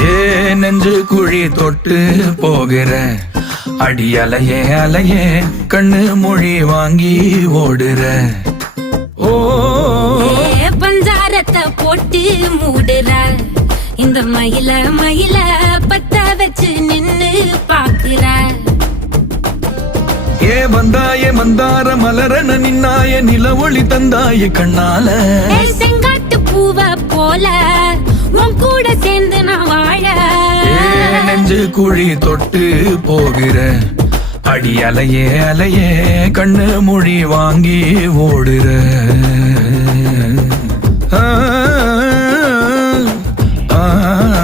ஏ நெஞ்சு குழி தொட்டு போகிற அடி அலையே அலையே கண்ணு மொழி வாங்கி ஓடுற. ஓ பஞ்சாரத்தை போட்டு மூடுற இந்த மயில மயில பத்த வச்சு நின்னு பாக்குற. ஏ வந்தாய மந்தார மலரன நின்னாய நில ஒளி தந்தாய கண்ணால. செங்காட்டு பூவ போல உன் கூட சேர்ந்து நான் வாழ. நெஞ்சு குழி தொட்டு போகிற அடி அலையே அலையே கண்ணு மொழி வாங்கி ஓடுற. ஆ ஆ